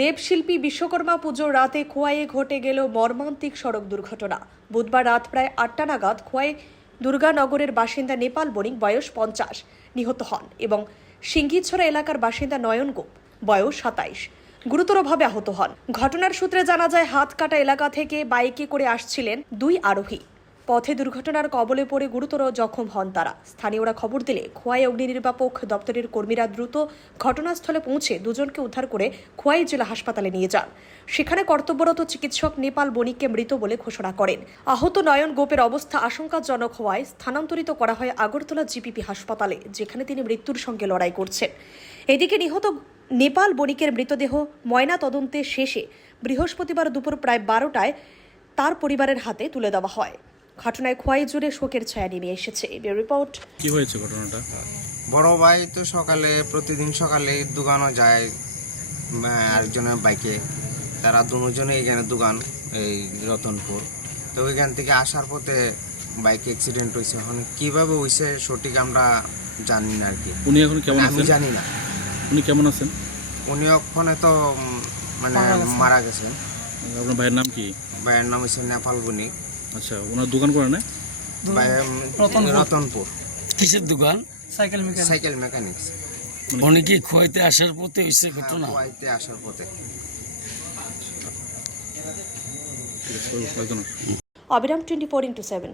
দেবশিল্পী বিশ্বকর্মা পুজোর রাতে খোয়াইয়ে ঘটে গেল মর্মান্তিক সড়ক দুর্ঘটনা। বুধবার রাত প্রায় ৮টা নাগাদ খোয়াই দুর্গানগরের বাসিন্দা নেপাল বণিক বয়স ৫০ নিহত হন এবং সিঙ্গিছড়া এলাকার বাসিন্দা নয়ন গোপ বয়স ২৭ গুরুতরভাবে আহত হন। ঘটনার সূত্রে জানা যায়, হাতকাটা এলাকা থেকে বাইকে করে আসছিলেন দুই আরোহী। পথে দুর্ঘটনার কবলে পড়ে গুরুতর জখম হন তারা। স্থানীয়রা খবর দিলে খোয়াই অগ্নি নির্বাপক দপ্তরের কর্মীরা দ্রুত ঘটনাস্থলে পৌঁছে দুজনকে উদ্ধার করে খোয়াই জেলা হাসপাতালে নিয়ে যান। সেখানে কর্তব্যরত চিকিৎসক নেপাল বণিককে মৃত বলে ঘোষণা করেন। আহত নয়ন গোপের অবস্থা আশঙ্কাজনক হওয়ায় স্থানান্তরিত করা হয় আগরতলা জিপিপি হাসপাতালে, যেখানে তিনি মৃত্যুর সঙ্গে লড়াই করছেন। এদিকে নিহত নেপাল বণিকের মৃতদেহ ময়না তদন্তে শেষে বৃহস্পতিবার দুপুর প্রায় 12টায় তার পরিবারের হাতে তুলে দেওয়া হয়। ঘটনায় খোয়াই জুড়ে শোকের ছায়া নেমে এসেছে। রিপোর্ট। কি হয়েছে ঘটনাটা? বড় ভাই তো প্রতিদিন সকালে দোকানও যায় আরেকজনের বাইকে। তারা দুজনে এখানে দোকান এই রতনপুর। তো ওইখান থেকে আসার পথে বাইক অ্যাক্সিডেন্ট হয়েছে। এখন কীভাবে হয়েছে সঠিক আমরা জানি না আর কি। উনি এখন কেমন আছেন? আমি জানি না। উনি কেমন আছেন? উনি ওখানে তো মারা গেছেন। আপনার ভাইয়ের নাম কি? ভাইয়ের নাম হচ্ছে নেপাল বণিক। আচ্ছা, ওনার দোকান করে না? রতনপুর। কিসের দোকান? Cycle mechanics. উনি কি খোয়াইতে আসার পথে হয়েছে ঘটনা? খোয়াইতে আসার পথে। অবিরাম 24x7।